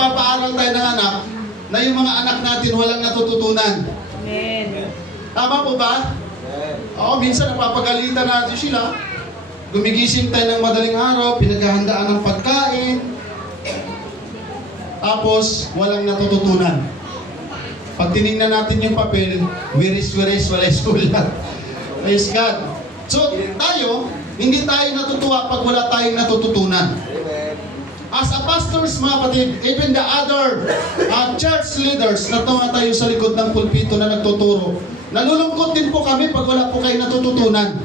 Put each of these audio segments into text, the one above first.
nagpapaaral tayo ng anak na yung mga anak natin walang natututunan. Amen. Tama po ba? Oo, minsan napapagalitan natin sila. Gumigising tayo ng madaling araw, pinaghahandaan ng pagkain, tapos walang natututunan. Pag tinignan natin yung papel, wiris-wiris, walay school lang. Praise God. So, tayo, hindi tayo natutuwa pag wala tayong natututunan. As a pastors, mga kapatid, even the other church leaders na tayo sa likod ng pulpito na nagtuturo, nalulungkot din po kami pag wala po kayo natututunan.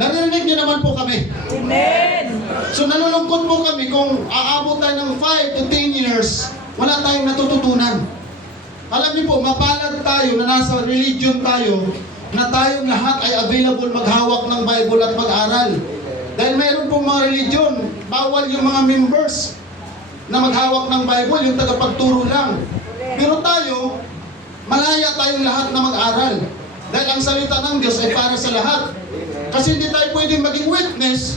Narinig niyo naman po kami. Amen. So nalulungkot po kami kung aabot tayo ng 5 to 10 years, wala tayong natututunan. Alam niyo po, mapalad tayo na nasa religion tayo, na tayong lahat ay available maghawak ng Bible at mag-aral. Dahil mayroon pong mga religion, bawal yung mga members na maghawak ng Bible, yung tagapagturo lang. Pero tayo, malaya tayong lahat na mag-aral. Dahil ang salita ng Diyos ay para sa lahat. Kasi hindi tayo pwedeng maging witness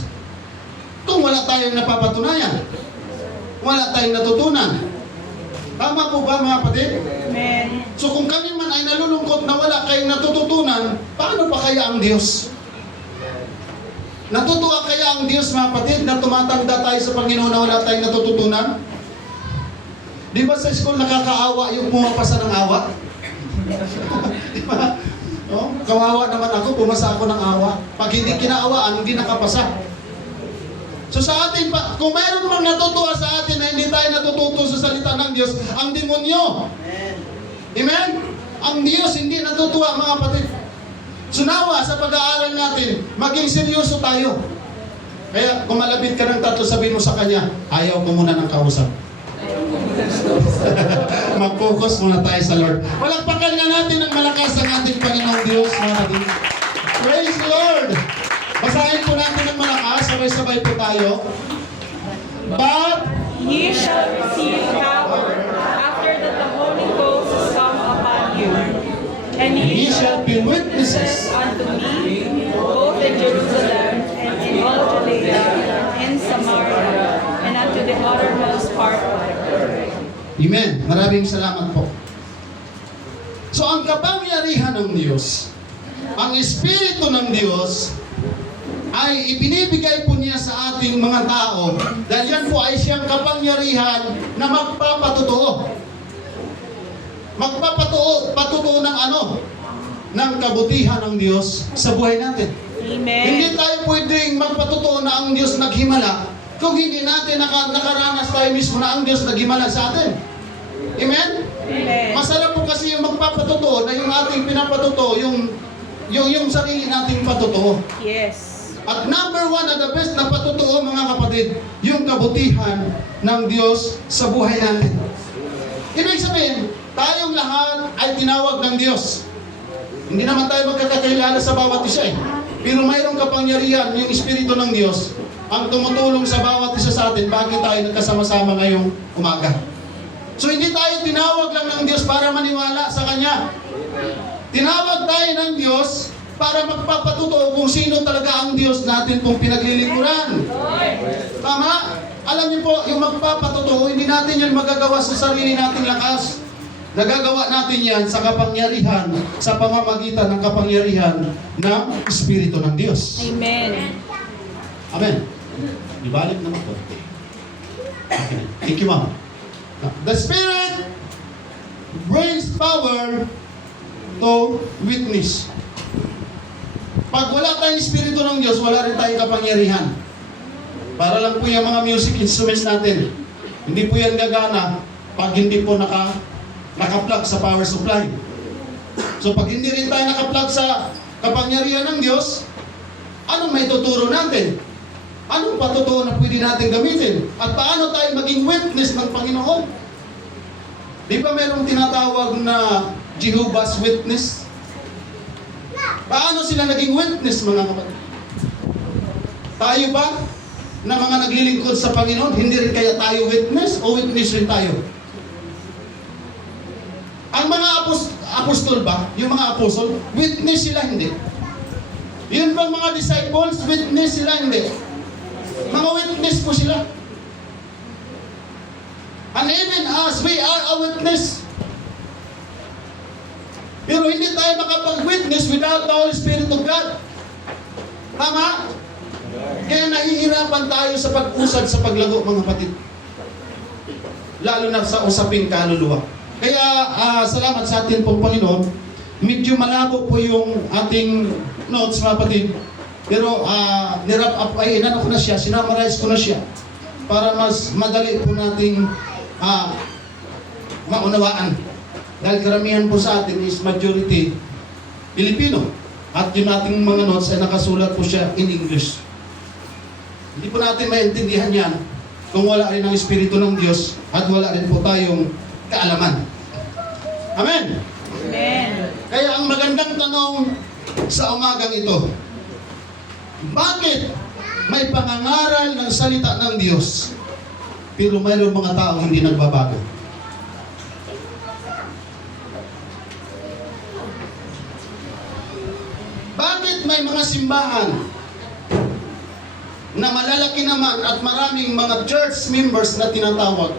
kung wala tayong napapatunayan. Wala tayong natutunan. Tama po ba, mga kapatid? Amen. So kung kami man ay nalulungkot na wala kayong natututunan, paano pa kaya ang Diyos? Natutuwa kaya ang Diyos, mga kapatid, na tumatanda tayo sa Panginoon na wala tayong natututunan? Di ba sa school nakakaawa yung pumapasa ng awa? Di ba? Oh, kawawa naman ako, pumasa ako ng awa. Pag hindi kinaawaan, hindi nakapasa. So sa atin pa, kung mayroon mang natutuwa sa atin na hindi tayo natututo sa salita ng Diyos, ang demonyo. Amen? Ang Diyos hindi natutuwa, mga kapatid. So nawa, sa pag-aaral natin, maging seryoso tayo. Kaya kung malapit ka ng tatlo, sabihin mo sa kanya, ayaw ko muna ng kausap. Mag-focus muna tayo sa Lord. Palakpakan nga natin ng malakas ang ating Panginoong Diyos, mga kapatid. Praise the Lord! Basahin po natin ng malakas, sabay-sabay po tayo. But Ye shall receive power after that the Holy Ghost is come upon you. And ye shall be witnesses unto me, both in Jerusalem and in all Judea and Samaria, and unto the uttermost part of the earth. Amen. Maraming salamat po. So ang kapangyarihan ng Diyos, ang Espiritu ng Diyos, ay ibinibigay po niya sa ating mga tao dahil yan po ay siyang kapangyarihan na magpapatutuo. Magpapatutuo ng ano? Ng kabutihan ng Diyos sa buhay natin. Amen. Hindi tayo pwedeng magpatutuo na ang Diyos naghimala kung hindi natin nakaranas tayo mismo na ang Diyos naghimala sa atin. Amen? Amen. Masarap po kasi yung magpapatutuo na yung ating pinapatutuo, yung sarili nating patutuo. Yes. At number one at the best na patutuo, mga kapatid, yung kabutihan ng Diyos sa buhay natin. Ibig sabihin, tayong lahat ay tinawag ng Diyos. Hindi naman tayo magkakakilala sa bawat isa eh. Pero mayroong kapangyarihan, yung Espiritu ng Diyos, ang tumutulong sa bawat isa sa atin, bakit tayo nagkasama-sama ngayong umaga. So hindi tayo tinawag lang ng Diyos para maniwala sa Kanya. Tinawag tayo ng Diyos para magpapatutuo kung sino talaga ang Diyos natin kung pinaglilingkuran. Tama? Alam niyo po, yung magpapatutuo, hindi natin yan magagawa sa sarili nating lakas. Nagagawa natin yan sa kapangyarihan, sa pamamagitan ng kapangyarihan ng Espiritu ng Diyos. Amen. Amen. Ibalik naman po. Okay. Thank you, Ma'am. The Spirit brings power to witness. Pag wala tayong Espiritu ng Diyos, wala rin tayong kapangyarihan. Para lang po yung mga music instruments natin. Hindi po yan gagana pag hindi po naka-plug sa power supply. So pag hindi rin tayo naka-plug sa kapangyarihan ng Diyos, anong may tuturo natin? Anong patutuo na pwede natin gamitin? At paano tayo maging witness ng Panginoon? Di ba merong tinatawag na Jehovah's Witness? Paano sila naging witness, mga kapatid? Tayo ba, na mga naglilingkod sa Panginoon, hindi rin kaya tayo witness o witness rin tayo? Ang mga apostol ba, yung mga apostol, witness sila, hindi? Yun bang mga disciples, witness sila, hindi? Mga witness po sila. And even us, we are a witness. Pero hindi tayo makapag-witness without the Holy Spirit of God. Tama? Kaya nahihirapan tayo sa pag-usad sa paglago, mga kapatid. Lalo na sa usaping kaluluwa. Kaya salamat sa atin pong Panginoon. Medyo malabo po yung ating notes, mga kapatid. Pero nirap up ay inano ko na siya, sinamarize ko na siya para mas madali po nating maunawaan. Dahil karamihan po sa atin is majority Pilipino. At yung ating mga notes ay nakasulat po siya in English. Hindi po natin maintindihan yan kung wala rin ang Espiritu ng Diyos at wala rin po tayong kaalaman. Amen? Amen. Kaya ang magandang tanong sa umagang ito, bakit may pangangaral ng salita ng Diyos pero mayroong mga taong hindi nagbabago? Bakit may mga simbahan na malalaki naman at maraming mga church members na tinatawag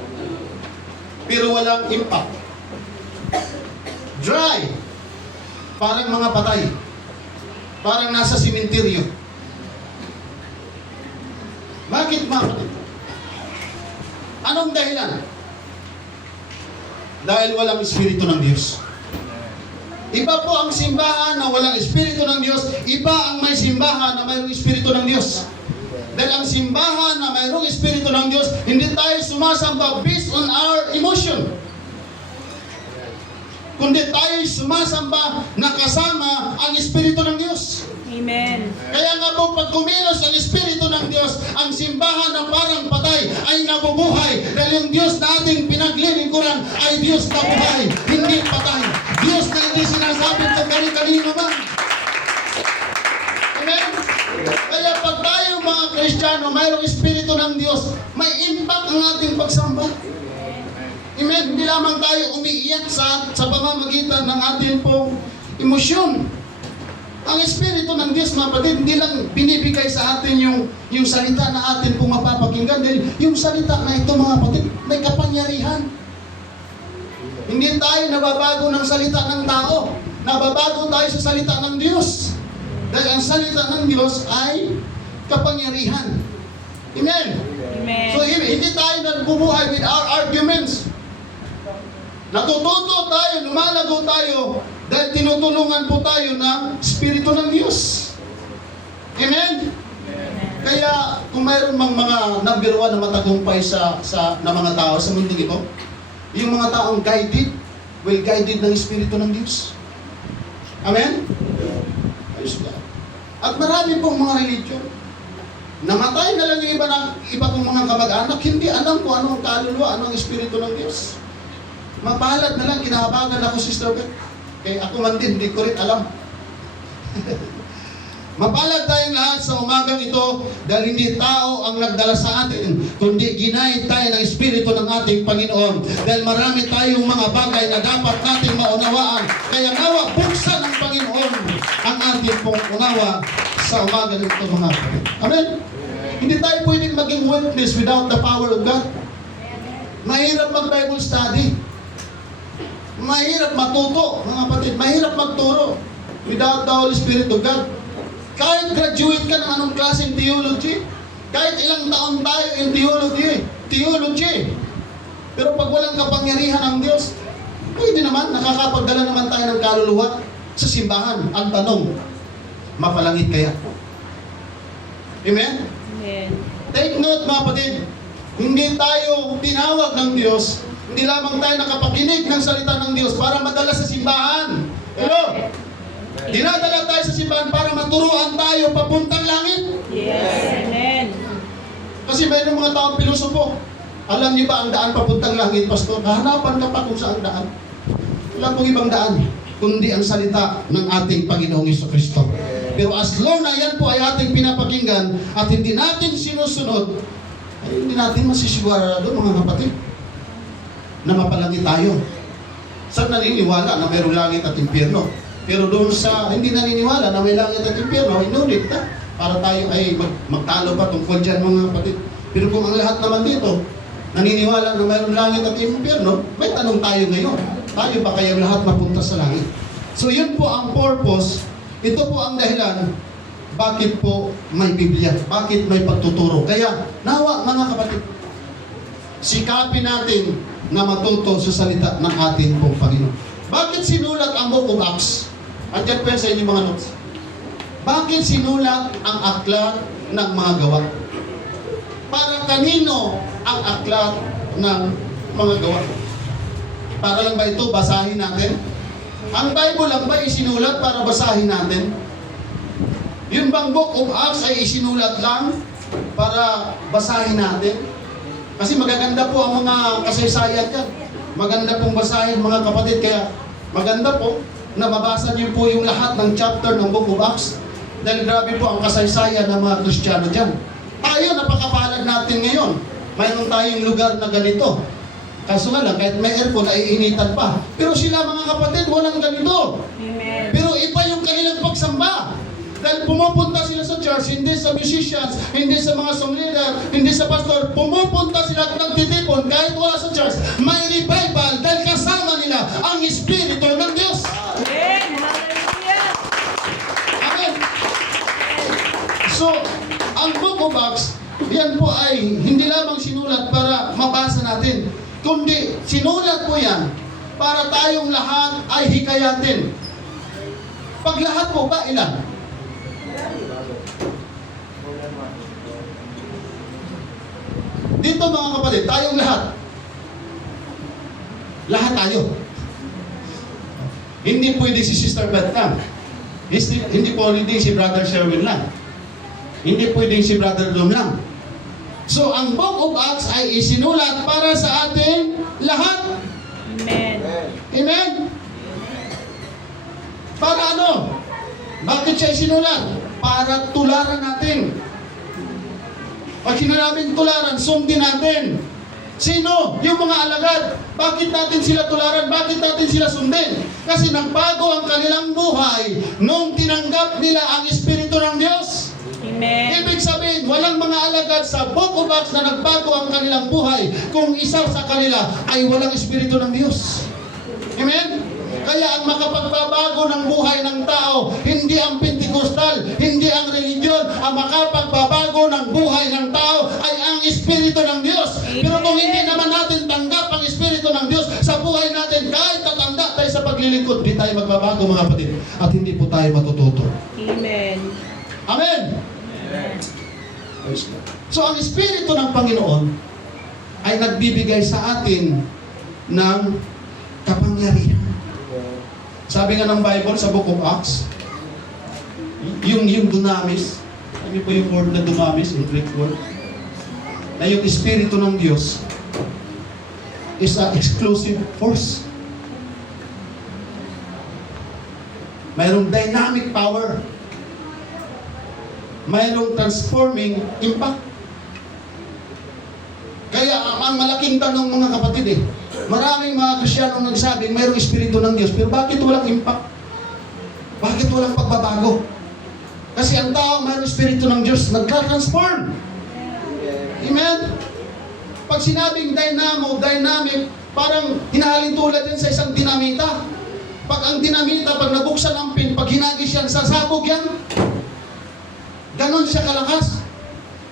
pero walang impact? Dry. Parang mga patay. Parang nasa simenteryo. Bakit, mga kapatid? Anong dahilan? Dahil walang Espiritu ng Diyos. Iba po ang simbahan na walang Espiritu ng Diyos, iba ang may simbahan na mayroong Espiritu ng Diyos. Dahil ang simbahan na mayroong Espiritu ng Diyos, hindi tayo sumasamba based on our emotion. Kundi tayo sumasamba na kasama ang Espiritu ng Diyos. Amen. Kaya nga po, pag kumilos ang Espiritu ng Diyos, ang simbahan na parang patay ay nabubuhay. Dahil yung Diyos na ating pinaglilingkuran ay Diyos na buhay, hindi patay. Diyos na hindi sinasabing kung kani-kanino man. Amen? Kaya pag tayo mga Kristiyano, mayroong Espiritu ng Diyos, may impact ang ating pagsamba. Amen? Hindi lamang tayo umiiyak sa pamamagitan ng ating pong emosyon. Ang Espiritu ng Diyos, mga kapatid, hindi lang binibigay sa atin yung salita na atin pong mapapakinggan. Dahil yung salita na ito, mga kapatid, may kapangyarihan. Hindi tayo nababago ng salita ng tao. Nababago tayo sa salita ng Diyos. Dahil ang salita ng Diyos ay kapangyarihan. Amen? Amen. So, hindi tayo nagbubuhay with our arguments. Natututo tayo, lumalago tayo, dahil tinutulungan po tayo ng Espiritu ng Diyos. Amen? Kaya, kung mayroon mang mga number one na matagumpay na mga tao sa mundo ito, yung mga taong guided ng Espiritu ng Diyos. Amen? Ayos na. At marami pong mga religion. Namatay na lang yung iba kong mga kamag-anak, hindi alam kung anong kaluluwa, anong Espiritu ng Diyos. Mapalad na lang, kinahabagan ako, Sister Beth. Kaya ako man din, hindi ko rin alam. Mapalad tayong lahat sa umagang ito dahil hindi tao ang nagdala sa atin, kundi ginayad tayo ng Espiritu ng ating Panginoon. Dahil marami tayong mga bagay na dapat nating maunawaan. Kaya nawa, buksan ng Panginoon ang ating pong unawa sa umagang ito, mga kapatid. Amen? Hindi tayo pwedeng maging witness without the power of God. Mahirap mag-Bible study. Mahirap matuto, mga kapatid. Mahirap magturo without the Holy Spirit of God. Kahit graduate ka ng anong klaseng theology, kahit ilang taon tayo in theology, pero pag walang kapangyarihan ng Diyos, pwede naman, nakakapagdala naman tayo ng kaluluwa sa simbahan. Ang tanong, mapalangit kaya? Amen? Amen. Take note, mga kapatid, hindi tayo tinawag ng Diyos, hindi lamang tayo nakapakinig ng salita ng Diyos para madala sa simbahan. Hello? Dinadala tayo sa simbahan para maturuan tayo papuntang langit. Yes. Amen. Kasi mayroong mga taong pilosopo. Alam niyo ba ang daan papuntang langit, Pastor? Hahanapan ka pa kung saan daan. Wala pong ibang daan, kundi ang salita ng ating Panginoong Jesucristo. Pero as long na yan po ay ating pinapakinggan at hindi natin sinusunod, ay hindi natin masisigurado, mga kapatid, na mapalangit tayo. Saan naniniwala na mayroong langit at impyerno? Pero doon sa hindi naniniwala na may langit at impyerno, inulit na para tayo ay magtalo pa tungkol dyan, mga kapatid. Pero kung ang lahat naman dito naniniwala na mayroong langit at impyerno, may tanong tayo ngayon. Tayo ba kayang lahat mapunta sa langit? So yun po ang purpose. Ito po ang dahilan bakit po may Biblia, bakit may pagtuturo. Kaya nawa mga kapatid, sikapin natin na matuto sa salita ng ating pong Panginoon. Bakit sinulat ang Book of Acts? Andiyan po yan sa inyong mga notes. Bakit sinulat ang aklat ng mga gawa? Para kanino ang aklat ng mga gawa? Para lang ba ito basahin natin? Ang Bible lang ba isinulat para basahin natin? Yung bang Book of Acts ay isinulat lang para basahin natin? Kasi magaganda po ang mga kasaysayan yan. Maganda pong basahin mga kapatid. Kaya maganda po na mabasa niyo po yung lahat ng chapter ng Book of Acts. Dahil grabe po ang kasaysayan ng mga Kristiyano dyan. Tayo, napakapalad natin ngayon. Mayroon tayong lugar na ganito. Kaso nga lang, kahit may aircon, ay initan pa. Pero sila mga kapatid, walang ganito. Amen. Pero iba yung kanilang pagsamba. Dahil pumupunta sila sa church, hindi sa musicians, hindi sa mga song leader, hindi sa pastor. Pumupunta sila at nagtitipon kahit wala sa church. May revival dahil kasama nila ang Espiritu ng Diyos. Amen. Hallelujah. Amen. So, ang Book of Acts, yan po ay hindi lamang sinulat para mabasa natin, kundi sinulat po yan para tayong lahat ay hikayatin. Pag lahat po ba, ilan? Dito mga kapatid, tayong lahat. Lahat tayo. Hindi pwede si Sister Beth lang. Hindi pwede si Brother Sherwin lang. Hindi pwede si Brother Dom lang. So, ang Book of Acts ay isinulat para sa ating lahat. Amen. Amen? Para ano? Bakit siya isinulat? Para tularan natin. Pag sinabing tularan, sundin natin. Sino? Yung mga alagad. Bakit natin sila tularan? Bakit natin sila sundin? Kasi nagbago ang kanilang buhay nung tinanggap nila ang Espiritu ng Diyos. Amen. Ibig sabihin, walang mga alagad sa Book of Acts na nagbago ang kanilang buhay kung isa sa kanila ay walang Espiritu ng Diyos. Amen? Kaya ang makapagbabago ng buhay ng tao, hindi ang Pentecostal, hindi ang religion. Ang makapagbabago ng buhay ng tao ay ang Espiritu ng Diyos. Pero kung hindi naman natin tanggap ang Espiritu ng Diyos sa buhay natin, kahit tatanda tayo sa paglilingkod, hindi tayo magbabago mga kapatid. At hindi po tayo matututo. Amen. Amen! So ang Espiritu ng Panginoon ay nagbibigay sa atin ng kapangyarihan. Sabi nga ng Bible sa Book of Acts, yung dunamis, ano po yung word na dunamis, yung Greek word, na yung Espiritu ng Diyos is an exclusive force. Mayroong dynamic power. Mayroong transforming impact. Kaya ang malaking tanong mga kapatid maraming mga Kristiyano nagsabing mayroong Espiritu ng Diyos, pero bakit walang impact? Bakit walang pagbabago? Kasi ang tao mayroong Espiritu ng Diyos, nagka-transform. Amen? Pag sinabing dynamo, dynamic, parang hinahalin tulad yan sa isang dinamita. Pag ang dinamita, pag nabuksan ang pin, pag hinagis yan, sasabog yan. Ganon siya kalakas.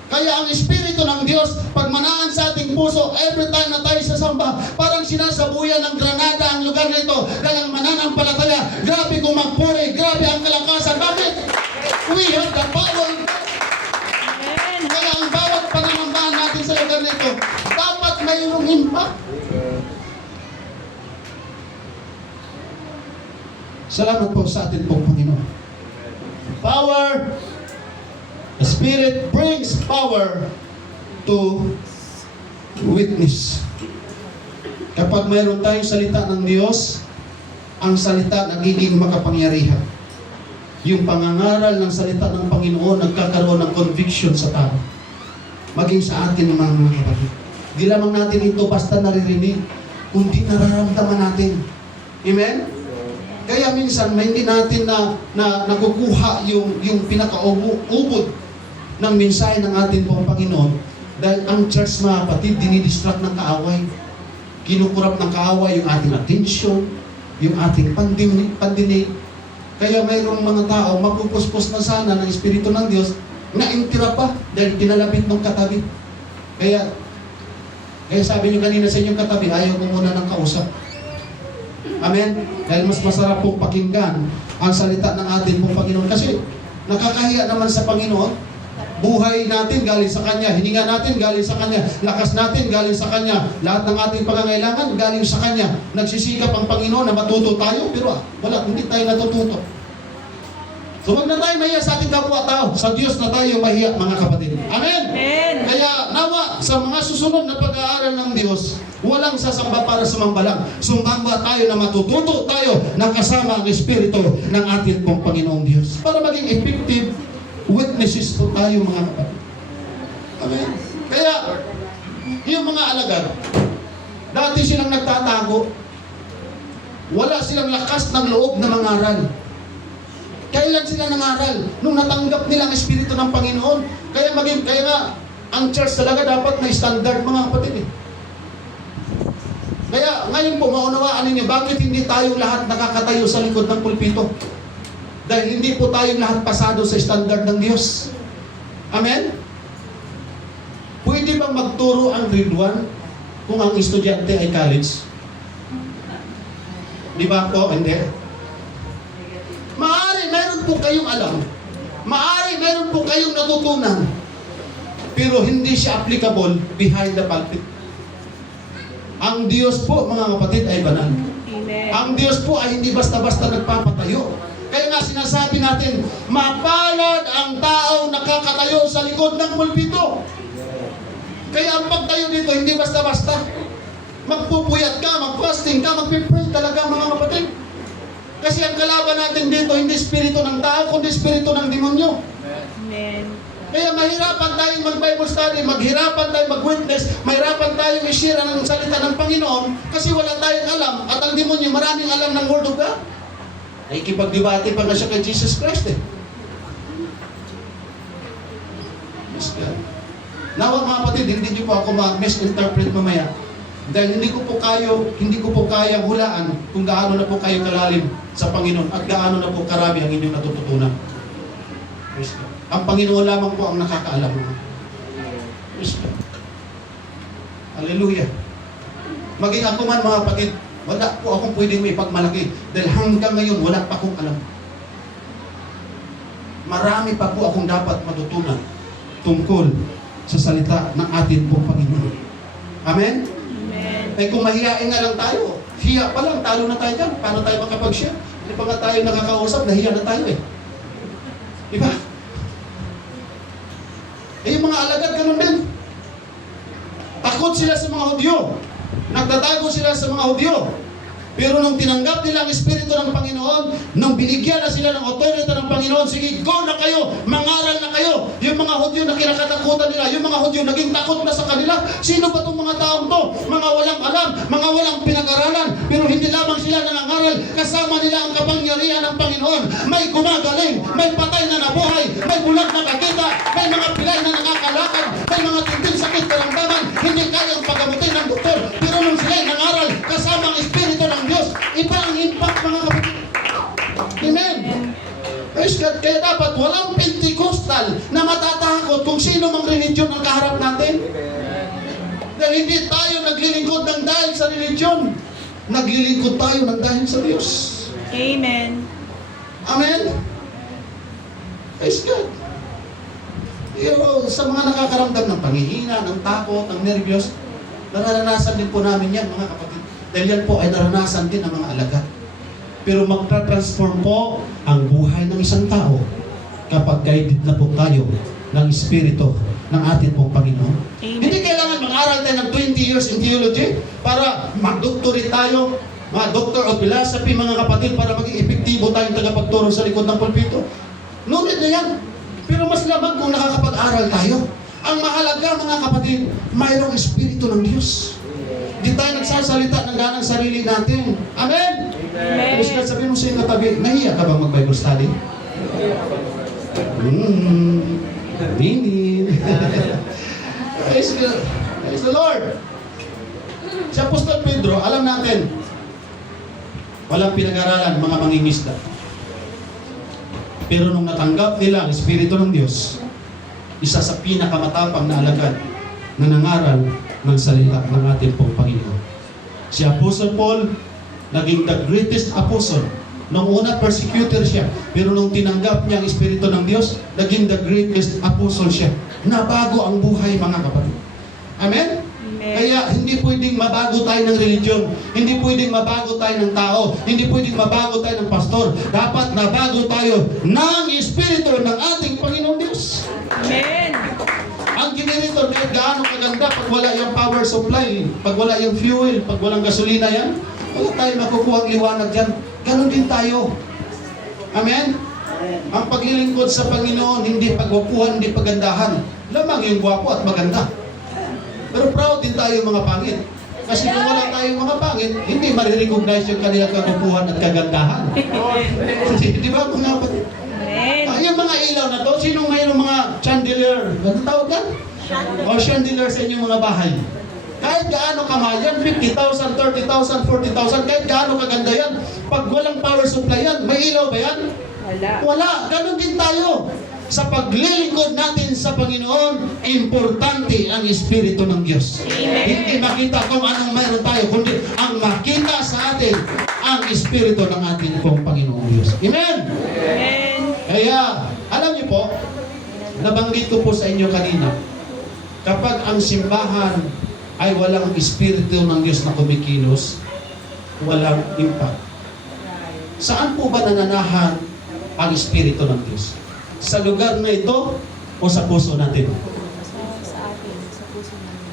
Kaya ang Espiritu ng Diyos, pag manaan sa ating puso, every time na tayo sasamba, parang sinasabuyan ng granada ang lugar na ito. Kaya ang mananampalataya, grabe kung magpuri, grabe ang kalakasan. Bakit? We have the power. Amen. Kaya ang bawat pananambahan natin sa lugar na ito, dapat mayroong impact. Salamat po sa atin pong Panginoon. Power. The Spirit brings power to witness. Kapag mayroon tayong salita ng Diyos, ang salita nagiging makapangyarihan. Yung pangangaral ng salita ng Panginoon nagkakaroon ng conviction sa tao. Maging sa atin mga kapatid. Di lamang natin ito basta naririnig, kundi nararamdaman natin. Amen? Kaya minsan hindi natin na nakukuha yung pinakaubod ng mensahe ng ating pong Panginoon Dahil ang church, mga kapatid, dinidistract ng kaaway. Kinukurap ng kaaway yung ating attention, yung ating pandinig. Kaya mayroong mga tao, mapupuspos na sana ng Espiritu ng Diyos, na intira pa dahil kinalapit ng katabi. Kaya sabi niyo kanina sa inyong katabi, ayaw mo muna ng kausap. Amen? Dahil mas masarap pong pakinggan ang salita ng ating pong Panginoon. Kasi nakakahiya naman sa Panginoon. Buhay natin galing sa Kanya, hininga natin galing sa Kanya, lakas natin galing sa Kanya, lahat ng ating pangangailangan galing sa Kanya. Nagsisikap ang Panginoon na matuto tayo, pero wala, hindi tayo natututo. So wag na tayo mahiya sa ating kapwa-tao. Sa Diyos na tayo mahiya, mga kapatid. Amen? Amen. Kaya nawa sa mga susunod na pag-aaral ng Diyos, walang sasamba para sumambalang. Sumamba tayo na matututo tayo na kasama ang Espiritu ng ating pong Panginoong Diyos. Para maging effective witnesses po tayo, mga kapatid. Amen? Kaya, yung mga alagad, dati silang nagtatago. Wala silang lakas ng loob na mangaral. Kailan sila nangaral? Nung natanggap nila ang Espiritu ng Panginoon. Kaya nga, ang church talaga dapat may standard, mga kapatid. Kaya ngayon po, maunawaan ninyo, bakit hindi tayo lahat nakakatayo sa likod ng pulpito? Dahil hindi po tayo lahat pasado sa standard ng Diyos. Amen? Pwede bang magturo ang grade 1 kung ang estudyante ay college? Di ba po? Hindi. Maari meron po kayong alam. Maari meron po kayong natutunan. Pero hindi siya applicable behind the pulpit. Ang Diyos po, mga kapatid, ay banal. Amen. Ang Diyos po ay hindi basta-basta nagpapatayo. Kaya nga sinasabi natin, mapalad ang tao nakakatayo sa likod ng pulpito. Kaya ang pagtayo dito, hindi basta-basta. Magpupuyat ka, mag-fasting ka, mag-pray talaga, mga kapatid. Kasi ang kalaban natin dito, hindi espiritu ng tao, kundi espiritu ng demonyo. Amen. Kaya mahirapan tayong mag-Bible study, maghirapan tayong mag-witness, mahirapan tayong i-share ang salita ng Panginoon kasi wala tayong alam at ang demonyo maraming alam ng Word of God. Ay kipagdebate pa nga siya kay Jesus Christ eh. Yes, God. Nawa mga kapatid, hindi niyo po ako ma-misinterpret mamaya. Dahil hindi ko po kayang hulaan kung gaano na po kayo kalalim sa Panginoon at gaano na po karami ang inyong natututunan. Praise God. Ang Panginoon lamang po ang nakakaalam. Praise God. Hallelujah. Maging ako man, mga kapatid, wala po akong pwedeng ipagmalaki dahil hanggang ngayon wala pa akong alam. Marami pa po akong dapat matutunan tungkol sa salita ng ating pong Panginoon. Amen? Eh kung mahihain nga lang tayo, hiya pa lang, talo na tayo dyan. Paano tayo makapag-share? Hindi pa nga tayo nakakausap, nahiya na tayo eh. Diba? Eh yung mga alagad, ganun din. Takot sila sa mga Hudyo. Nagtatago sila sa mga Hudyo. Pero nung tinanggap nila ang Espiritu ng Panginoon, nung binigyan na sila ng otorita ng Panginoon, sige, go na kayo, mangaral na kayo. Yung mga Hudyo na kinakatakutan nila, yung mga Hudyo naging takot na sa kanila. Sino ba itong mga taong to? Mga walang alam, mga walang pinag-aralan, pero hindi lamang sila nangangaral, kasama nila ang kapangyarihan ng Panginoon. May gumagaling, may patay na nabuhay, may bulag na nakita, may mga pilay na nakakalakad, may mga tinting sakit karamdaman, hindi kayang pagamutin ng doktor. Pero nung sila'y nangaral, kasama ang Espiritu ng Diyos, iba ang impact, mga kapatid. Amen. Praise God. Kaya dapat walang Pentecostal na matatakot kung sino mang religion ang kaharap natin. Dahil hindi tayo naglilingkod ng dahil sa religion. Naglilingkod tayo ng dahil sa Diyos. Amen. Amen. Praise God. Pero sa mga nakakaramdam ng panghihina, ng takot, ng nervyos, nararanasan din po namin yan, mga kapatid. Dahil yan po ay naranasan din ng mga alagad. Pero magtra-transform po ang buhay ng isang tao kapag guided na po tayo ng Espiritu ng ating pong Panginoon. Amen. Hindi kailangan mag-aral tayo ng 20 years in theology para mag-doctorate tayo, mga doctor of philosophy, mga kapatid, para maging epektibo tayong tagapagturo sa likod ng pulpito. Ngunit na yan. Pero mas lamang kung nakakapag-aral tayo. Ang mahalaga, mga kapatid, mayroong Espiritu ng Diyos. Di tayo nagsasalita ng ganang sarili natin. Amen? Amen. Tapos sabihin mo sa iyong katabi, nahiya ka bang mag-Bible study? Dinin. Praise God. Praise the Lord. Si Apostol Pedro, alam natin, walang pinag-aralan mga mangingisda. Pero nung natanggap nila ang Espiritu ng Diyos, isa sa pinakamatapang na alagad na nangaral ng salita ng ating pong Panginoon. Si Apostle Paul, naging the greatest apostle. Nung una, persecutor siya. Pero nung tinanggap niya ang Espiritu ng Diyos, naging the greatest apostle siya. Nabago ang buhay, mga kapatid. Amen? Kaya hindi pwedeng mabago tayo ng religion. Hindi pwedeng mabago tayo ng tao. Hindi pwedeng mabago tayo ng pastor. Dapat mabago tayo ng Espiritu ng ating Panginoong Diyos. Amen. Ang generator, kahit gaano kaganda, pag wala yung power supply, pag wala yung fuel, pag walang gasolina yan, wala tayo makukuha ang liwanag dyan. Ganon din tayo. Amen? Ang paglilingkod sa Panginoon, hindi pagwapuhan, hindi pagandahan. Lamang yung gwapo at maganda. Pero proud din tayo mga pangit. Kasi kung wala tayong mga pangit, hindi marirecognize yung kanilang kagwapuhan at kagandahan. Di ba mga kapatid? Yung mga ilaw na to, sinong mayroong mga chandelier? Ano tawag yan? O chandelier sa inyong mga bahay. Kahit gaano kamayan, 50,000, 30,000, 40,000, kahit gaano kaganda yan, pag walang power supply yan, may ilaw ba yan? Wala. Wala. Ganon din tayo. Sa paglilingkod natin sa Panginoon, importante ang Espiritu ng Diyos. Amen. Hindi makita kung anong mayroon tayo, kundi ang makita sa atin ang Espiritu ng ating pong Panginoong Diyos. Amen? Amen. Kaya, alam niyo po, nabanggit ko po sa inyo kanina, kapag ang simbahan ay walang Espiritu ng Diyos na kumikilos, walang impact. Saan po ba nananahan ang Espiritu ng Diyos? Sa lugar na ito o sa puso natin? Sa atin, sa puso natin.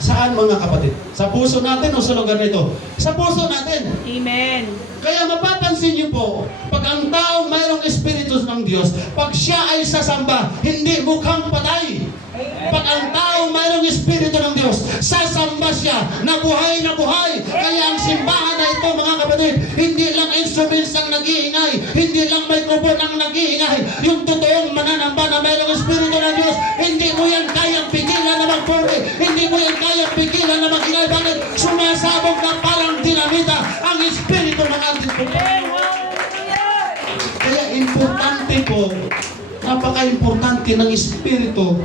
Saan mga kapatid? Sa puso natin o sa lugar na ito? Sa puso natin. Amen. Kaya mapapansin niyo po, pag ang taong mayroong Espiritu ng Diyos, pag siya ay sasamba, hindi mukhang patay. Pag ang taong mayroong Espiritu ng Diyos, sasamba siya na buhay na buhay. Kaya ang simbahan na ito, mga kapatid, hindi lang instruments ang nag-iingay, hindi lang microphone ang nag-iingay. Yung totoong mananamba na mayroong Espiritu ng Diyos, hindi mo yan kayang pigilan na mag-puri, hindi mo yan kayang pigilan na mag-ingay. Bakit? Sumasabog na parang dinamita ang Espiritu ng ating Panginoon. Kaya importante po, napaka-importante ng Espiritu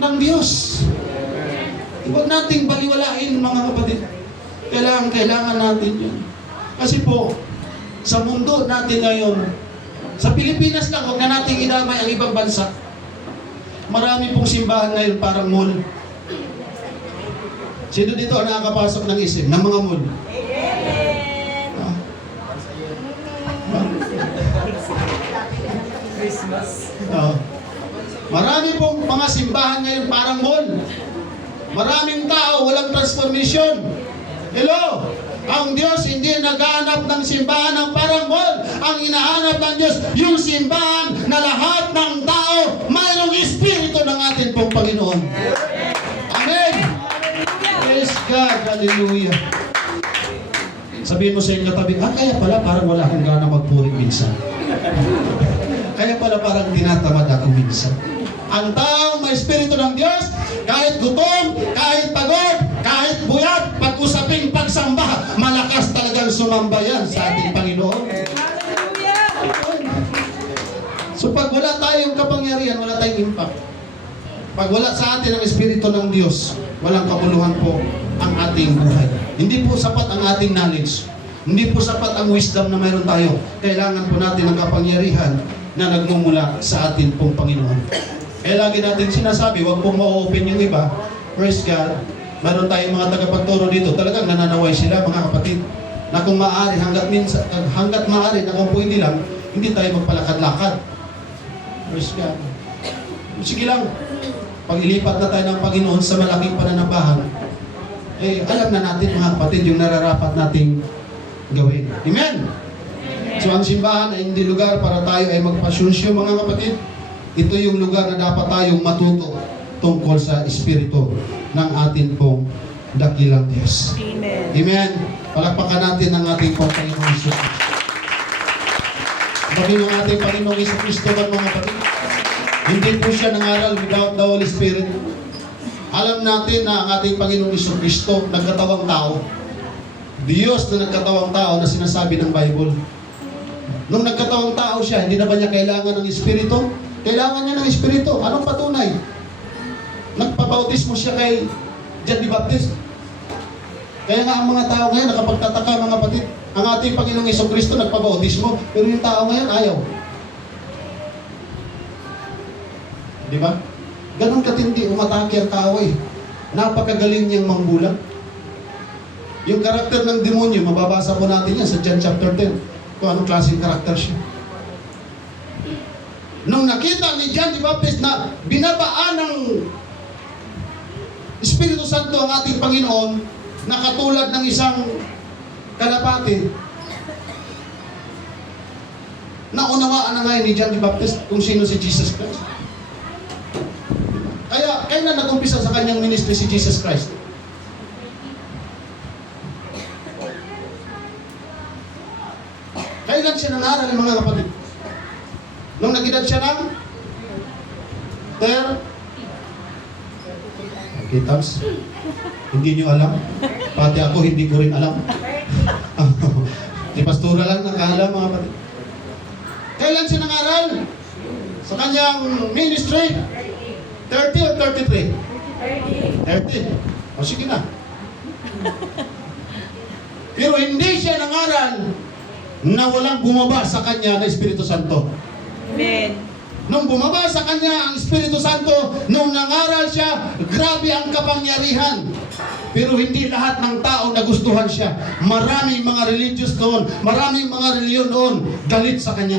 ng Diyos. Huwag nating baliwalain, mga kapatid. Kailangan natin yun. Kasi po, sa mundo natin ngayon, sa Pilipinas lang, huwag na nating idamay ang ibang bansa. Marami pong simbahan ngayon parang mall. Sino dito ang nakakapasok ng isip ng mga mall? Christmas. Marami pong mga simbahan ngayon parang mall. Maraming tao, walang transformation. Hello? Ang Diyos hindi naghahanap ng simbahan ng parang mall. Ang hinahanap ng Diyos, yung simbahan na lahat ng tao mayroong Espiritu ng ating pong Panginoon. Amen! Praise God! Hallelujah! Sabihin mo sa iyong katabi, kaya pala parang wala akong gana magpuri minsan. Kaya pala parang tinatamad ako minsan. Ang taong may Espiritu ng Diyos, kahit gutom, kahit pagod, kahit buyat, pag-usaping pagsamba, malakas talagang sumamba yan sa ating Panginoon. So pag wala tayong kapangyarihan, wala tayong impact. Pag wala sa atin ang Espiritu ng Diyos, walang kabuluhan po ang ating buhay. Hindi po sapat ang ating knowledge. Hindi po sapat ang wisdom na mayroon tayo. Kailangan po natin ng kapangyarihan na nagmumula sa atin pong Panginoon. Kaya lagi natin sinasabi, huwag pong ma-open yung iba. Praise God. Meron tayong mga tagapagturo dito. Talagang nananaway sila, mga kapatid. Na kung maaari, hanggat maaari, na kung pwede lang, hindi tayo magpalakad-lakad. Praise God. Sige lang. Pag ilipat na tayo ng Panginoon sa malaking pananabahan, alam na natin, mga kapatid, yung nararapat nating gawin. Amen? So ang simbahan ay hindi lugar para tayo ay magpasyunsyo, mga kapatid. Ito yung lugar na dapat tayong matuto tungkol sa Espiritu ng ating pong dakilang Diyos. Amen. Amen. Palakpakan natin ang ating pong Panginoong Isus. Bakit ang ating Panginoong Isus Kristo, mga kapatid? Hindi po siya nangaral without the Holy Spirit. Alam natin na ang ating Panginoong Jesucristo nagkatawang tao. Diyos na nagkatawang tao na sinasabi ng Bible. Nung nagkatawang tao siya, hindi na ba niya kailangan ng Espiritu? Kailangan niya ng Espiritu. Anong patunay? Nagpabautismo siya kay John the Baptist. Kaya nga ang mga tao ngayon nakapagtataka, mga kapatid, ang ating Panginoong Jesucristo nagpabautismo, pero yung tao ngayon ayaw. Di ba? Ganon katindi, umatake ang tao eh. Napakagaling niyang mangbulang. Yung karakter ng demonyo, mababasa po natin yan sa John chapter 10. Kung anong klaseng karakter siya. Nung nakita ni John the Baptist na binabaan ng Espiritu Santo ang ating Panginoon na katulad ng isang kalapati, naunawaan na ngayon ni John the Baptist kung sino si Jesus Christ. Kaya, kailan nag-umpisa sa kanyang ministry si Jesus Christ? Kailan siya nangaral, mga kapatid? Nung nag-edad siya ng 30. Okay, Tams? Hindi niyo alam? Pati ako, hindi ko rin alam. Di pastora lang nakaalam, mga kapatid. Kailan siya nangaral? Sa kanyang ministry? 30 or 33? 30. O sige na. Pero hindi siya nangaral na walang bumaba sa kanya na Espiritu Santo. Amen. Nung bumaba sa kanya ang Espiritu Santo, nung nangaral siya, grabe ang kapangyarihan. Pero hindi lahat ng tao nagustuhan siya. Maraming mga religious doon, maraming mga reliyon doon, galit sa kanya.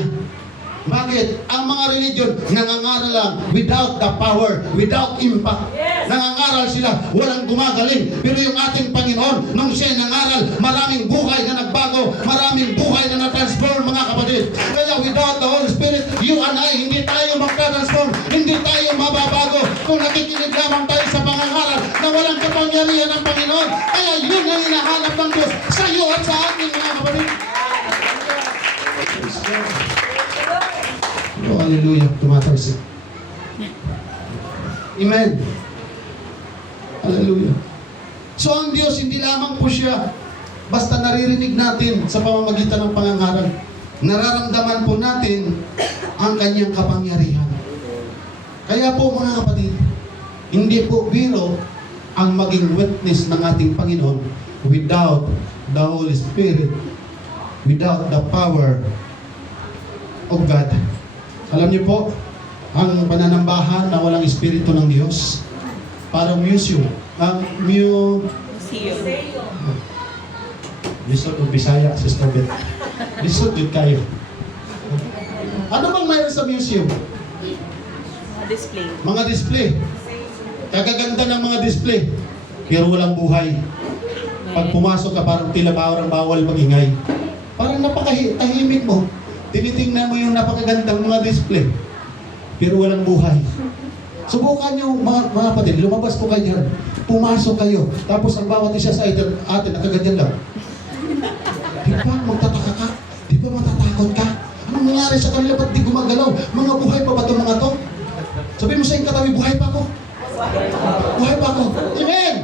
Bakit? Ang mga religion, nangangaral lang without the power, without impact. Yes. Nangangaral sila, walang gumagaling. Pero yung ating Panginoon, nung siya nangaral, maraming buhay na nagbago, maraming buhay na na-transform, mga kapatid. Kaya without the Holy Spirit, you and I, hindi tayo magka-transform, hindi tayo mababago kung nakikinig lamang tayo sa pangangaral na walang kapangyarihan ng Panginoon. Kaya yun ang hinahanap ng Diyos sa iyo at sa ating mga kapatid. Oh, hallelujah. Tumatalsik. Amen. Hallelujah. So ang Diyos, hindi lamang po siya basta naririnig natin sa pamamagitan ng pangangaral. Nararamdaman po natin ang kanyang kapangyarihan. Kaya po, mga kapatid, hindi po biro ang maging witness ng ating Panginoon without the Holy Spirit, without the power of God. Alam niyo po, ang pananambahan na walang Espiritu ng Diyos, parang museum. Lisod o Bisaya, Sister Beth. Lisod yun kayo. Ano bang mayroon sa museum? Display. Mga display. Kagaganda ng mga display. Pero walang buhay. Pag pumasok ka, parang tila bawal magingay. Parang napakatahimik mo. Tinitingnan mo yung napakagandang mga display. Pero walang buhay. Subukan nyo, mga kapatid, lumabas po kayo dyan. Pumasok kayo. Tapos ang bawat isa sa atin nakaganyan lang. Di ba magtataka ka? Di ba matatakot ka? Anong nangyari sa kanila? Ba't di gumagalaw? Mga buhay pa ba itong mga to? Sabihin mo sa iyong katabi, buhay pa ako. Buhay pa ako. Amen!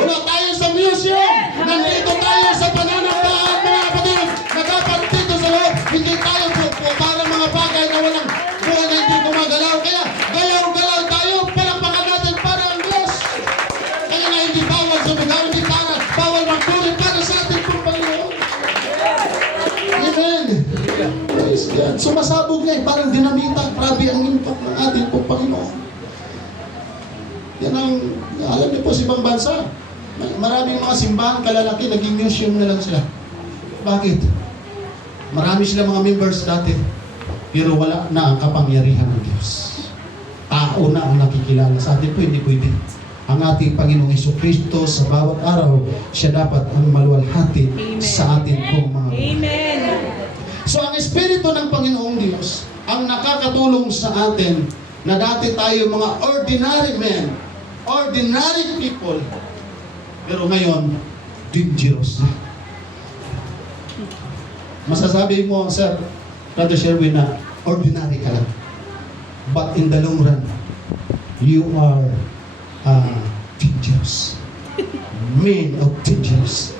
Wala tayo sa museum! Nandito tayo sa pananambahan, mga kapatid! Nagkapat dito sa loob, hindi tayo po para mga bagay na walang buhay na hindi gumagalaw. Kaya galaw-galaw tayo, palakpakan natin para ang Diyos. Kaya nga hindi bawal sumigaw, hindi bawal magtuloy para sa ating pong Panginoon. Amen! Praise God. Sumasabog niya, parang dinamita. Grabe ang impact ng ating pong Panginoon. Yan ang, alam niyo po, sa ibang bansa, maraming mga simbahan, kalalaki, naging museum na lang sila. Bakit? Marami sila mga members dati, pero wala na ang kapangyarihan ng Diyos. Tao na ang nakikilala. Sa atin po, hindi pwede. Ang ating Panginoong Jesucristo sa bawat araw, siya dapat ang maluwalhati sa atin pong mga buhay. Amen. So ang Espiritu ng Panginoong Diyos ang nakakatulong sa atin na dati tayo mga ordinary men, ordinary people, pero ngayon, dangerous na. Masasabi mo, Sir, Brother Sherwin, na ordinary ka lang. But in the long run, you are dangerous. Men of dangerous.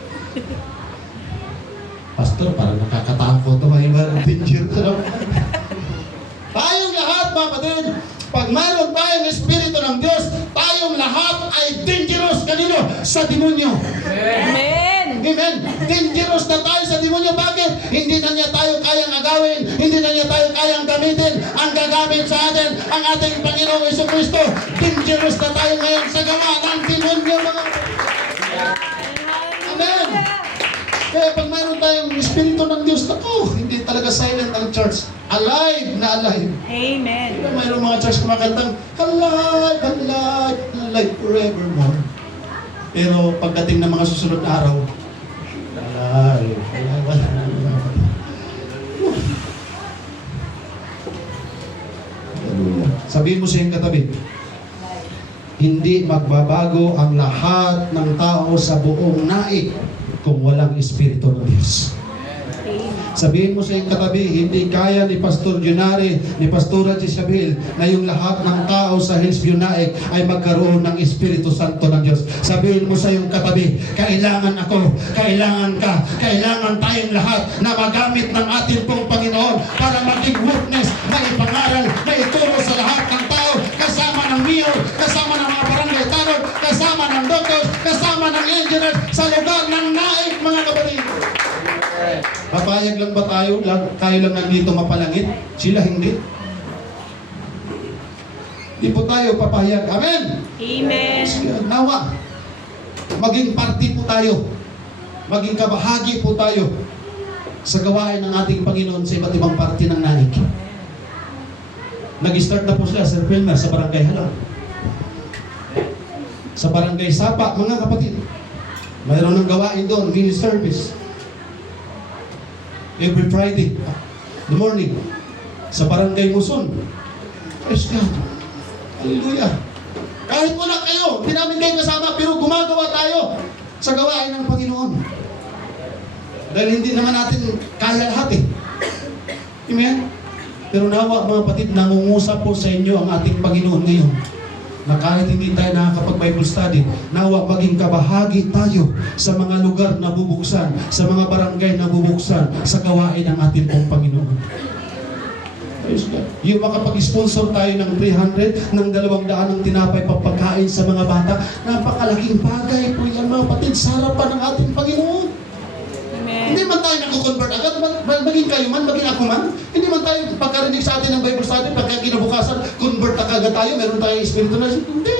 Pastor, parang nakakatakot ito mga iba. Dangerous, ano? Tayong lahat, mga kapatid, pag mayroon tayong Espiritu ng Diyos, tayong lahat ay dangerous kanino? Sa demonyo. Amen. Amen. Dangerous na tayo sa demonyo. Bakit? Hindi na niya tayo kayang agawin. Hindi na niya tayo kayang gamitin. Ang gagamit sa atin, ang ating Panginoong Jesucristo. Dangerous na tayo ngayon sa gawa ng demonyo, mga Amen. Kaya pag mayroon tayong Espiritu ng Diyos, naku, hindi talaga silent ang church. Alive na alive. Amen. Diba mayroong mga church kumakantang, alive, alive, alive forevermore. Pero pagdating ng mga susunod na araw, alive, alive, alive. Hallelujah. Sabihin mo sa iyong katabi, hindi magbabago ang lahat ng tao sa buong naik kung walang Espiritu ng Diyos. Sabihin mo sa iyong katabi, hindi kaya ni Pastor Junari, ni Pastora Jezabel, na yung lahat ng tao sa Hills Bunaik ay magkaroon ng Espiritu Santo ng Diyos. Sabihin mo sa iyong katabi, kailangan ako, kailangan ka, kailangan tayong lahat na magamit ng ating pong Panginoon para maging witness na ipangaral, na ituro sa lahat ng tao, kasama ng mayor, kasama ng mga barangay tanod, kasama ng doctors, kasama ng engineers, sa lugar ng naik, mga kapatid. Papayag lang ba tayo? Tayo lang nandito mapalangit? Sila hindi. Hindi po tayo papayag. Amen! Amen. Nawa, maging party po tayo. Maging kabahagi po tayo sa gawain ng ating Panginoon sa iba't ibang party ng naik. Nag-start na po sila sa Pilmer, sa Barangay Halang. Sa Barangay Sapa, mga kapatid. Mayroon ng gawain doon, mini service. Every Friday, the morning, sa Barangay Muson. Praise God. Hallelujah. Kahit wala kayo, hindi namin kayo kasama, pero gumagawa tayo sa gawain ng Panginoon. Dahil hindi naman natin kaya lahat eh. Amen? Pero nawa mga kapatid, nangungusap po sa inyo ang ating Panginoon ngayon, na kahit hindi tayo nakakapag-Bible study, nawa maging kabahagi tayo sa mga lugar na bubuksan, sa mga barangay na bubuksan, sa gawain ng ating pong Panginoon. Yung makapag-sponsor tayo ng 300, ng 200 ng tinapay pagkain sa mga bata, napakalaking bagay po yan mga kapatid, sa harapan ng ating Panginoon. Hindi man tayo nag-convert agad, maging kayo man, maging ako man. Hindi man tayo pagkarinig sa atin ng Bible study, pagka kinabukasan, convert na kagad tayo, meron tayong Espiritu na. Hindi.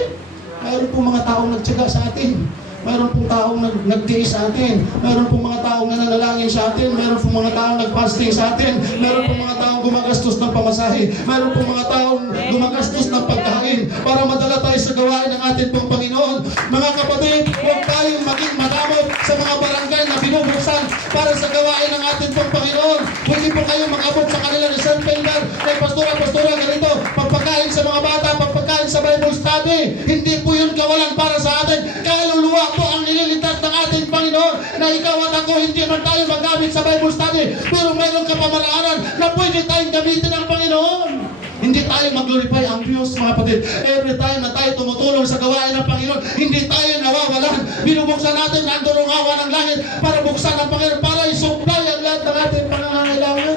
Mayroon pong mga taong nagtyaga sa atin. Mayroon pong taong nagtiis sa atin. Mayroon pong mga taong nananalangin sa atin. Mayroon pong mga taong nagfasting sa atin. Mayroon pong mga taong gumagastos ng pamasahe. Mayroon pong mga taong gumagastos ng pagkain para madala tayo sa gawain ng ating pong Panginoon. Mga kapatid, huwag tayong maging madamot sa mga barangay na binubuksan para sa gawain ng ating pong Panginoon. Pwede po kayo mag-abot sa kanila ni Sir Pelgar, kay Pastora, ganito, pagpakain sa mga bata, pagpakain sa Bible study. Hindi po yun kawalan para sa atin. Kaluluwa po ang nililitas ng ating Panginoon na ikaw at ako hindi man tayo magamit sa Bible study, pero mayroon ka pamaraanan na pwede tayong gamitin ng Panginoon. Hindi tayo mag-glorify ang Diyos, mga kapatid. Every time na tayo tumutulong sa gawain ng Panginoon, hindi tayo nawawalan. Binubuksan natin ang durungawa ng langit para buksan ang Panginoon, para i-supply ang lahat ng ating pangangailangan.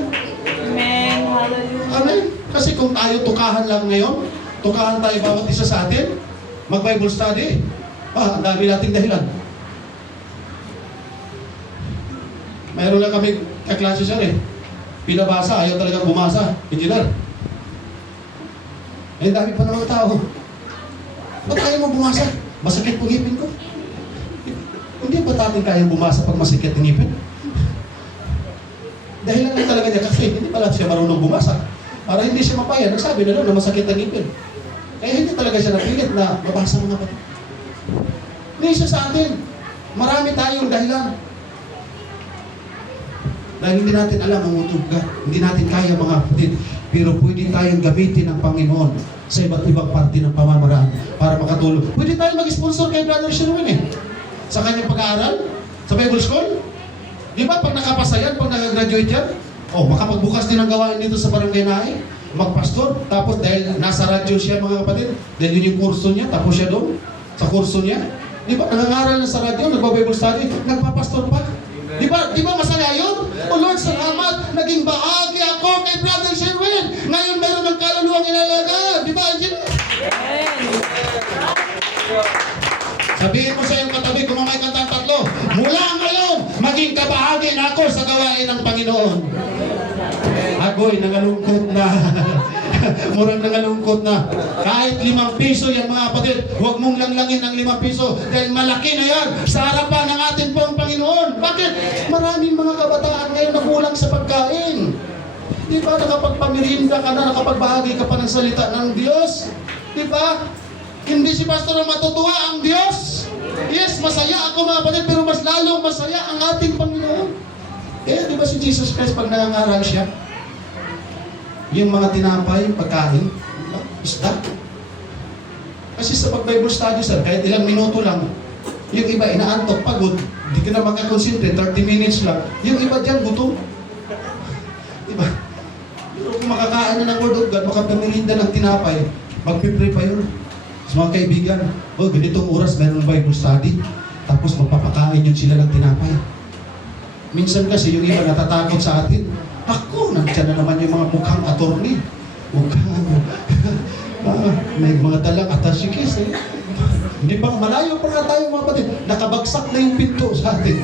Amen. Hallelujah. Amen. Kasi kung tayo tukahan lang ngayon, tukahan tayo bawat isa sa atin, mag-Bible study, ang dami nating dahilan. Mayroon lang kami kaklase siya eh. Pinabasa, ayaw talagang bumasa. Engineer. Eh, dami pa ng mga tao. Ba't ayaw mo bumasa? Masakit po ngipin ko. Hindi ba natin kayang bumasa pag masakit ang ngipin? Dahil lang talaga niya kasi hindi pala siya marunong bumasa. Para hindi siya mapaya, nagsabi na lang na masakit ang ngipin. Kaya hindi talaga siya napilit na mabasa mga kapatid. Hindi siya sa atin. Marami tayong dahilan. Dahil hindi natin alam ang utog. Hindi natin kaya mga kapatid. Pero pwede tayong gamitin ng Panginoon sa iba't ibang parte ng pamamaraan para makatulong. Pwede tayong mag-sponsor kay Brother Sherwin eh. Sa kanyang pag-aaral, sa Bible School. Di ba pag nakapasa yan, pag nag-graduate yan, makapagbukas din ang gawain dito sa Barangay Naik, magpastor, tapos dahil nasa radyo siya mga kapatid, dahil yun yung kurso niya, tapos siya doon, Sa kurso niya. Di ba? Nangangaral na sa radyo, nagpa-Bible study, nagpapastor pa. Di ba masaya yun? O Lord, salamat, naging bahagi ako kay Brother Sherwin. Ngayon meron ng kaluluwang inalaga. Di ba, Angel? Sabihin mo sa iyong katabi, kung may kantang tatlo, mula ngayon, maging kabahagi na ako sa gawain ng Panginoon. Agoy, nangalungkot na. Murang nangalungkot na. Kahit 5 piso yan mga kapatid, huwag mong langlangin ang 5 piso dahil malaki na yan sa harapan ng ating pong Panginoon. Bakit? Maraming mga kabataan ngayon nakulang sa pagkain. Di ba nakapagpamirinda ka na, nakapagbahagi ka pa ng salita ng Diyos? Di ba? Hindi si Pastor ang matutuwa ang Diyos. Yes, masaya ako mga kapatid, pero mas lalong masaya ang ating Panginoon. Di ba si Jesus Christ pag nangangaral siya? Yung mga tinapay, pagkain, isda. Kasi sa pag-Bible study, sir, kahit ilang minuto lang, yung iba inaantok, pagod, hindi ka na makakonsentrate, 30 minutes lang. Yung iba dyan, gutom. Diba? Pero kung makakain na ng Word of God, makapamirinda ng tinapay, magpipray pa yun. Sa mga kaibigan, ganitong oras mayroon Bible study, tapos magpapakain yun sila ng tinapay. Minsan kasi yung iba natatakot sa atin. Ako, nandiyan na naman yung mga mukhang attorney. May mga dalang atasikis. Hindi ba, malayo pa nga tayo mga kapatid. Nakabagsak na yung pinto sa atin.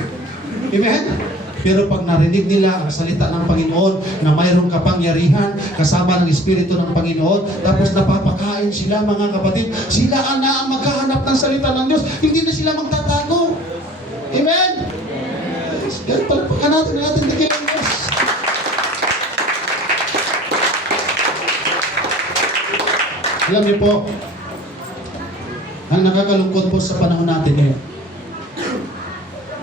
Amen? Pero pag narinig nila ang salita ng Panginoon na mayroong kapangyarihan kasama ng Espiritu ng Panginoon, tapos napapakain sila mga kapatid, sila na ang maghahanap ng salita ng Diyos. Hindi na sila magtatago. Amen? Yan, palpakan natin dakilang Diyos. Alam niyo po, ang nakakalungkot po sa panahon natin ngayon,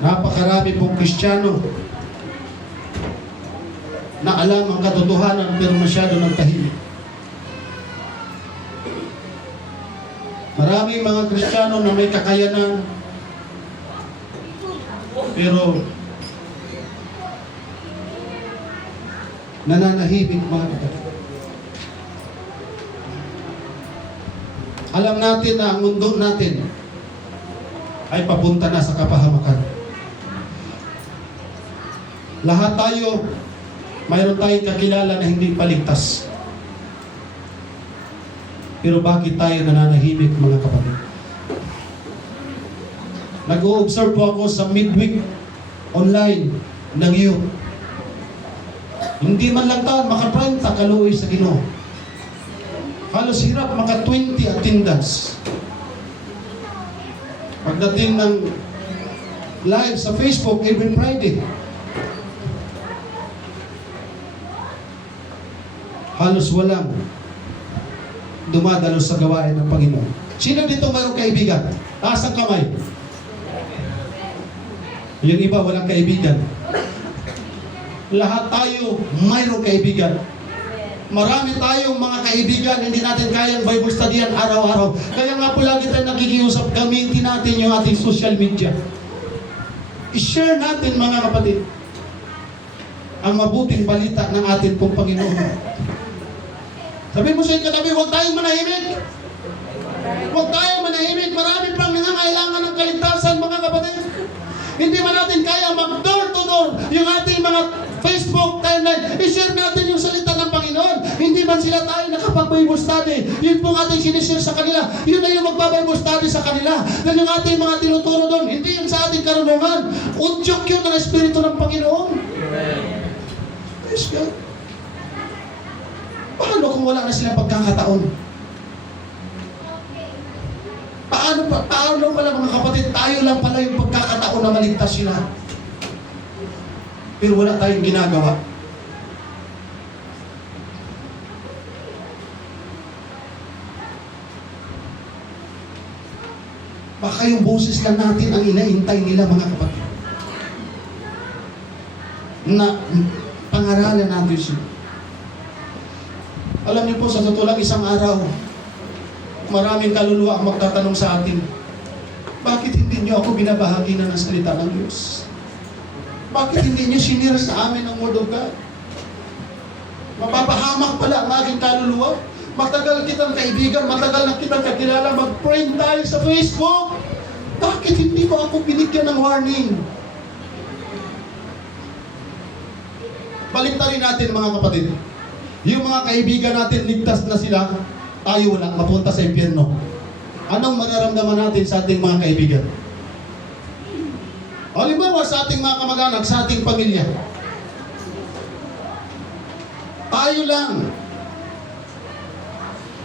napakarami pong Kristiyano na alam ang katotohanan pero masyado ng tahimik. Maraming mga Kristiyano na may kakayanan pero nananahimik mga kapatid. Alam natin na ang mundo natin ay papunta na sa kapahamakan. Lahat tayo, mayroon tayong kakilala na hindi paligtas. Pero bakit tayo nananahimik mga kapatid? Nag-o-observe po ako sa midweek online ng youth. Hindi man lang taon, maka-30 kaluoy sa Ginoo. Halos hirap maka 20 attendance. Pagdating ng live sa Facebook every Friday, halos walang dumadalo sa gawain ng Panginoon. Sino dito mayroong kaibigan? Taas ang kamay. Yung iba walang kaibigan. Lahat tayo mayroong kaibigan. Marami tayong mga kaibigan, hindi natin kayang Bible studyan araw-araw. Kaya nga po lagi tayo nakikiusap, gamitin natin yung ating social media. I-share natin mga kapatid ang mabuting balita ng ating pong Panginoon. Sabihin mo sa katabi, huwag tayong manahimik. Huwag tayong manahimik. Marami pang nangangailangan ng kaligtasan mga kapatid. Hindi man natin kaya mag-door to door yung ating mga Facebook timeline. I-share natin yung salita ng Panginoon. Hindi man sila tayo nakapag-Bible study. Yun pong ating sinishare sa kanila. Yun na yung magpa-Bible study sa kanila. Dahil yung ating mga tinuturo doon, hindi yun sa ating karunungan. Udyok yun ng Espiritu ng Panginoon. Praise God. Paano kung wala na silang pagkakataon? Paano pala mga kapatid, tayo lang pala yung pagkakataon na maligtas sila. Pero wala tayong ginagawa. Baka yung boses lang natin ang inaintay nila mga kapatid. Na pangaralan natin siya. Alam niyo po, sa totoo lang isang araw, maraming kaluluwa ang magtatanong sa atin, bakit hindi niyo ako binabahagi na ng salita ng Diyos? Bakit hindi niyo sinira sa amin ang Word of God? Mapapahamak pala ang aking kaluluwa. Matagal kitang kaibigan, matagal na kitang kakilala, mag-friend tayo sa Facebook. Bakit hindi mo ako binigyan ng warning? Baliktarin natin mga kapatid. Yung mga kaibigan natin, ligtas na sila, tayo wala, mapunta sa impyerno. Anong mararamdaman natin sa ating mga kaibigan? Halimbawa sa ating mga kamag-anak, sa ating pamilya. Tayo lang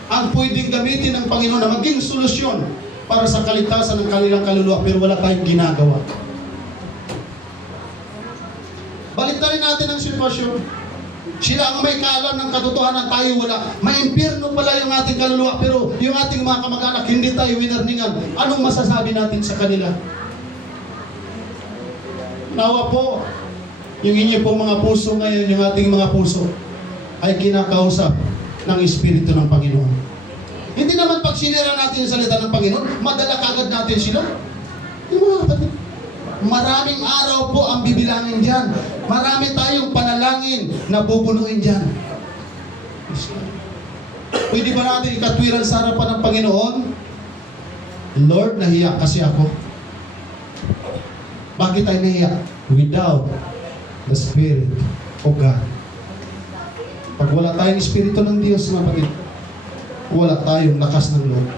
ang pwedeng gamitin ng Panginoon na maging solusyon para sa kaligtasan ng kanilang kaluluwa, pero wala tayong ginagawa. Baliktarin natin ang sitwasyon. Sila ang may kaalam ng katotohanan, tayo wala. May impyerno pala yung ating kaluluwa, pero yung ating mga kamag-anak, hindi tayo winarningan. Anong masasabi natin sa kanila? Nawa po, yung inyo pong mga puso ngayon, yung ating mga puso, ay kinakausap ng Espiritu ng Panginoon. Hindi naman pag sinira natin yung salita ng Panginoon, madala kagad natin sila. Yung mga kapatid, maraming araw po ang bibilangin dyan. Marami tayong panalangin na bubunuin dyan. Pwede ba natin ikatwiran sa harapan ng Panginoon? Lord, nahiya kasi ako. Bakit tayo nahiya? Without the Spirit of God. Pag wala tayong Espiritu ng Diyos, mga kapatid, wala tayong lakas ng Lord.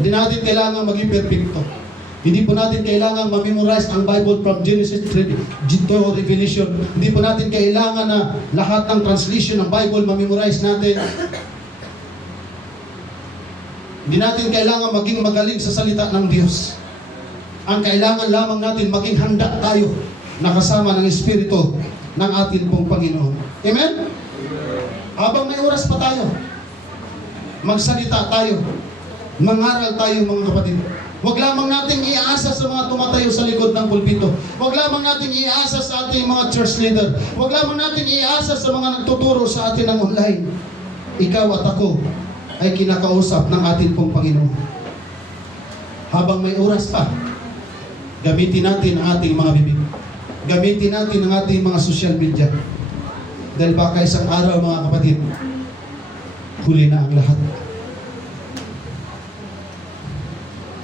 Hindi natin kailangan maging perfecto. Hindi po natin kailangan ma-memorize ang Bible from Genesis to Revelation. Hindi po natin kailangan na lahat ng translation ng Bible ma-memorize natin. Hindi natin kailangan maging magaling sa salita ng Diyos. Ang kailangan lamang natin, maging handa tayo na kasama ng Espiritu ng ating pong Panginoon. Amen? Habang may oras pa tayo, magsalita tayo, mangaral tayo mga kapatid. Huwag lamang nating iasa sa mga tumatayo sa likod ng pulpito. Huwag lamang nating iasa sa ating mga church leader. Huwag lamang nating iasa sa mga nagtuturo sa atin ng online. Ikaw at ako ay kinakausap ng ating pong Panginoon. Habang may oras pa, gamitin natin ang ating mga bibig. Gamitin natin ang ating mga social media. Dahil baka isang araw mga kapatid, huli na ang lahat.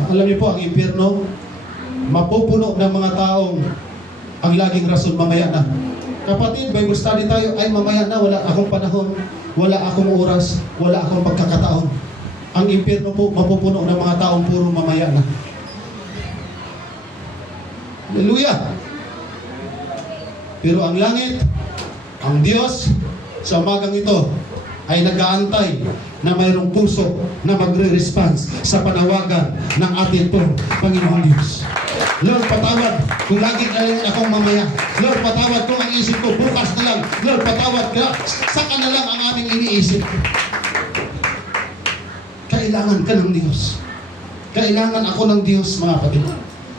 Alam niyo po, ang impyerno, mapupuno ng mga taong ang laging rason mamaya na. Kapatid, Bible study tayo, ay mamaya na, wala akong panahon, wala akong oras, wala akong pagkakataon. Ang impyerno po, mapupuno ng mga taong puro mamaya na. Hallelujah! Pero ang langit, ang Diyos, sa umagang ito, ay nag-aantay na mayroong puso na magre-response sa panawagan ng ating pong Panginoon Diyos. Lord, patawad kung lagi na lang akong mamaya. Lord, patawad kung ang isip ko bukas na lang. Lord, patawad ka. Saka na lang ang aming iniisip. Kailangan ka ng Diyos. Kailangan ako ng Diyos, mga kapatid.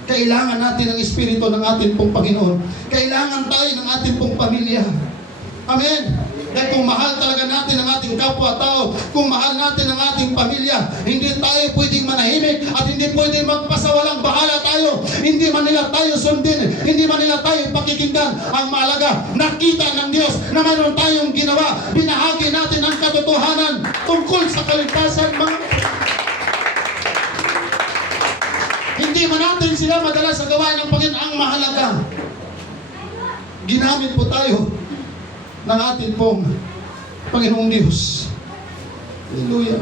Kailangan natin ang Espiritu ng ating pong Panginoon. Kailangan tayo ng ating pong pamilya. Amen. Dahil kung mahal talaga natin ang ating kapwa-tao, kung mahal natin ang ating pamilya, hindi tayo pwedeng manahimik at hindi pwedeng magpasawalang bahala tayo. Hindi man nila tayo sundin, hindi man nila tayo pakikinggan. Ang mahalaga, nakita ng Diyos na mayroon tayong ginawa. Binahagi natin ang katotohanan tungkol sa kaligtasan, mga hindi man natin sila madala sa gawain ng Panginoon. Ang mahalaga, ginamit po tayo ng ating pong Panginoong Diyos. Hallelujah.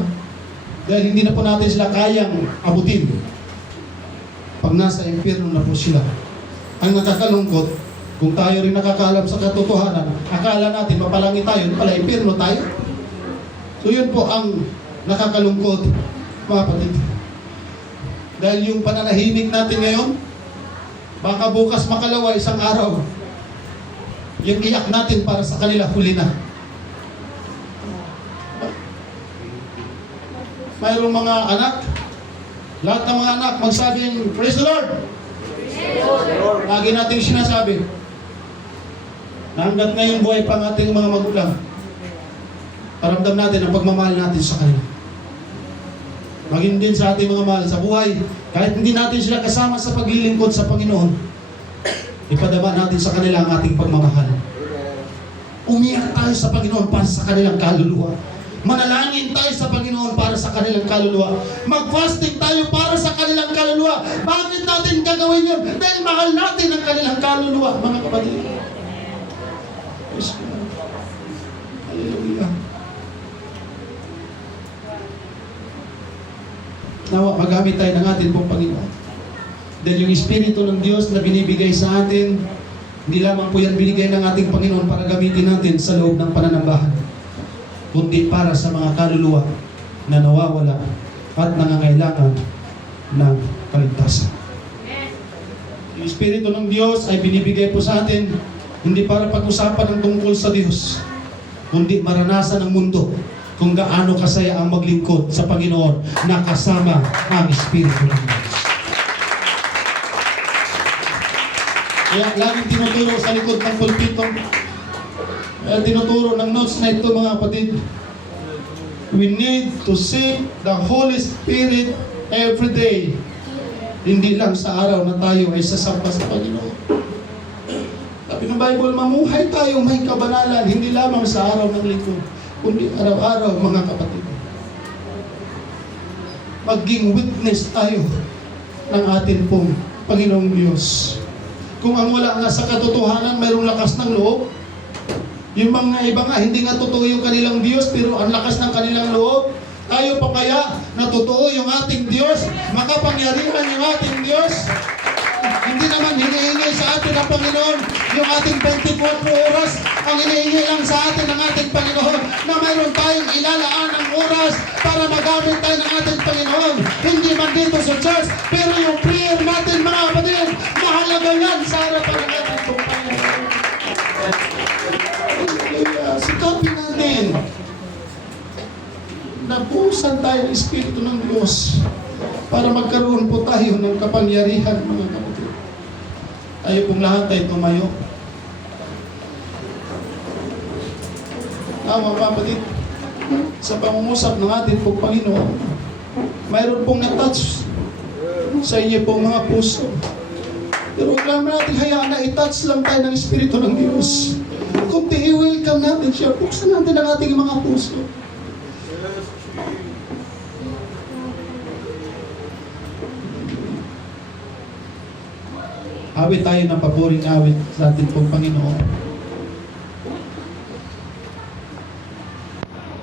Dahil hindi na po natin sila kayang abutin pag nasa impyerno na po sila. Ang nakakalungkot, kung tayo rin nakakaalam sa katotohanan, akala natin mapalangit tayo, pala impyerno tayo. So yun po ang nakakalungkot, mga kapatid. Dahil yung pananahimik natin ngayon, baka bukas makalawa isang araw, yung iyak natin para sa kanila, huli na. Mayroong mga anak, lahat ng mga anak magsabing, Praise the Lord! Lagi natin sinasabi, na hanggat ngayong buhay pa ng ating mga magulang, paramdam natin ang pagmamahal natin sa kanila. Maging din sa ating mga mahal sa buhay, kahit hindi natin sila kasama sa paglilingkod sa Panginoon, ipadama natin sa kanila ang ating pagmamahal. Umiyak tayo sa Panginoon para sa kanilang kaluluwa. Manalangin tayo sa Panginoon para sa kanilang kaluluwa. Mag-fasting tayo para sa kanilang kaluluwa. Bakit natin gagawin yun? Dahil mahal natin ang kanilang kaluluwa, mga kapatid. Praise God. Hallelujah. Nawa, magamit tayo ng atin pong Panginoon. Dahil yung Espiritu ng Diyos na binibigay sa atin, hindi lamang po yan binigay ng ating Panginoon para gamitin natin sa loob ng pananambahan, kundi para sa mga kaluluwa na nawawala at nangangailangan ng kaligtasan. Yung Espiritu ng Diyos ay binibigay po sa atin hindi para pag-usapan ng tungkol sa Diyos, kundi maranasan ng mundo kung gaano kasaya ang maglingkod sa Panginoon na kasama ang Espiritu ng Diyos. Kaya laging tinuturo sa likod ng pulpito, tinuturo ng notes na ito, mga kapatid. We need to seek the Holy Spirit every day. Hindi lang sa araw na tayo ay sasamba sa Panginoon. Sabi ng Bible, mamuhay tayo may kabanalan, hindi lamang sa araw ng linggo, kundi araw-araw, mga kapatid. Maging witness tayo ng atin pong Panginoong Diyos. Kung ang wala nga sa katotohanan, mayroong lakas ng loob. Yung mga iba nga, hindi nga totoo yung kanilang Diyos, pero ang lakas ng kanilang loob. Tayo pa kaya na totoo yung ating Diyos, makapangyarihan yung ating Diyos. Hindi naman hinihingi sa atin ng Panginoon yung ating 24 oras. Ang hinihingi lang sa atin ng ating Panginoon na mayroon tayong ilalaan ng oras para magamit tayo ng ating Panginoon. Hindi man dito sa church, pero yung prayer natin, mga kapatid, mahalaga yan sa harapan ng ating Panginoon. Sikapin natin. Napusan tayo ng Espiritu ng Diyos para magkaroon po tayo ng kapangyarihan, mga kapatid. Tayo pong lahat ay tumayo. Mga kapatid, sa pangungusap ng ating pong Panginoon, mayroon pong na-touch sa inyo pong mga puso. Pero huwag naman natin hayaan na i-touch lang tayo ng Espiritu ng Diyos. Kundi i-welcome natin siya. Buksan natin ang ating mga puso. Awit tayo ng paboring awit sa ating pong Panginoon.